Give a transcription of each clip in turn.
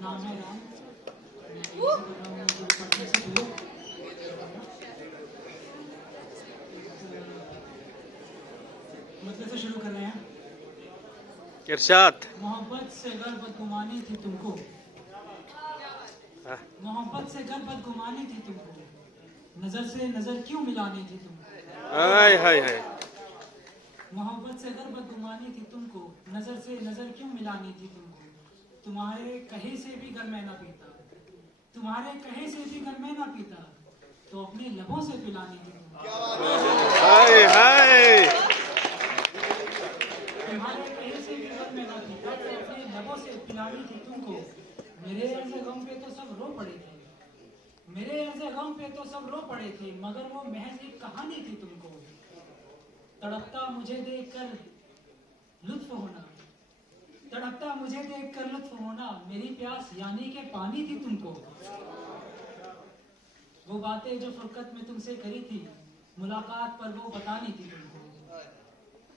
नाम है राम। पढ़ने से दूर मतलब से शुरू कर रहे हैं। इरशाद। मोहब्बत से गर बदगुमानी थी तुमको, मोहब्बत से गर बदगुमानी थी तुमको, नजर से नजर क्यों मिलानी थी तुमको। हाय हाय हाय। मोहब्बत से गर बदगुमानी थी तुमको, नजर से नजर क्यों मिलानी थी तुमको। तुम्हारे कहे से भी गर मैं ना पीता, तुम्हारे कहे से भी गर मैं ना पीता, तो अपने लबों से पिलानी थी तुमको। हाय हाय। तुम्हारे कहे से भी गर मैं ना पीता, तो अपने लबों से पिलानी थी तुमको। मेरे अर्ज़े गम पे तो सब रो पड़े थे, मेरे अर्ज़े गम पे तो सब रो पड़े थे, मगर वो महज एक कहानी थी तुमको। तड़पता मुझे देखकर लुत्फ होना, तड़पता मुझे देखकर लुत्फ होना, मेरी प्यास यानी के पानी थी तुमको। वो बातें जो फुरकत में तुमसे करी थी, मुलाकात पर वो बतानी थी तुमको।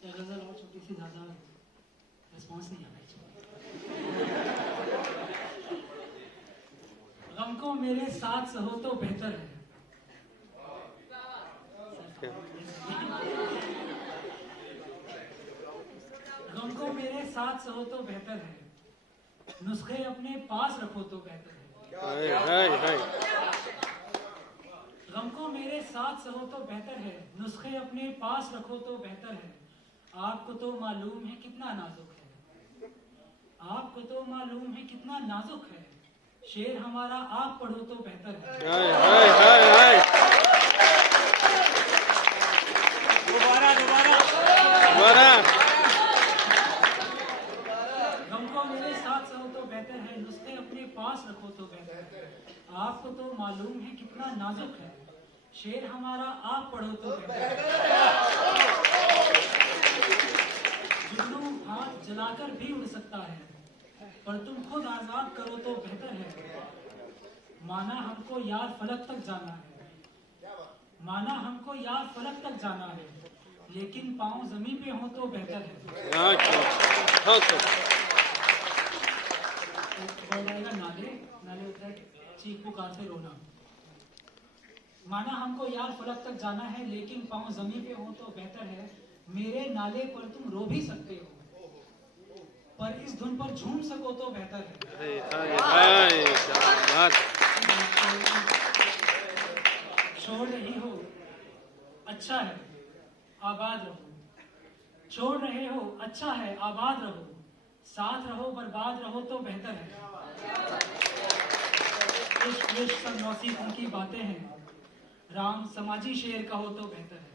या गजल और छोटी सी, ज्यादा रिस्पॉन्स नहीं आ रहा। गम को मेरे साथ सहो तो बेहतर है, गम को मेरे साथ सहो तो बेहतर है, नुस्खे अपने पास रखो तो बेहतर है। हाय हाय हाय। गम को मेरे साथ सहो तो बेहतर है, नुस्खे अपने पास रखो तो बेहतर है। आपको तो मालूम है कितना नाजुक है, आपको तो मालूम है कितना नाजुक है, शेर हमारा आप पढ़ो तो बेहतर है। हाय हाय हाय हाय। दोबारा दोबारा दोबारा। गम को मेरे साथ सहो तो बेहतर है, नुस्खे अपने पास रखो तो बेहतर है। आपको तो मालूम है कितना नाजुक है, शेर हमारा आप पढ़ो तो बेहतर है। जुगनू हाथ जलाकर भी उड़ सकता है, पर तुम खुद आजाद करो तो बेहतर है। माना हमको यार फलक तक जाना है, माना हमको यार फलक तक जाना है, लेकिन पाँव जमीन पे हो तो बेहतर है। नाले नाले उतर चीख पुकार से रोना। माना हमको यार फलक तक जाना है, लेकिन पाँव जमीन पे हो तो बेहतर है। मेरे नाले पर तुम रो भी सकते हो, पर इस धुन पर झूम सको तो बेहतर है। छोड़ रही हो अच्छा है आबाद रहो, छोड़ रहे हो अच्छा है आबाद रहो, साथ रहो बर्बाद रहो तो बेहतर है। इश्क विश्क सब नौसीब उनकी बातें हैं, राम समाजी शेर कहो तो बेहतर है।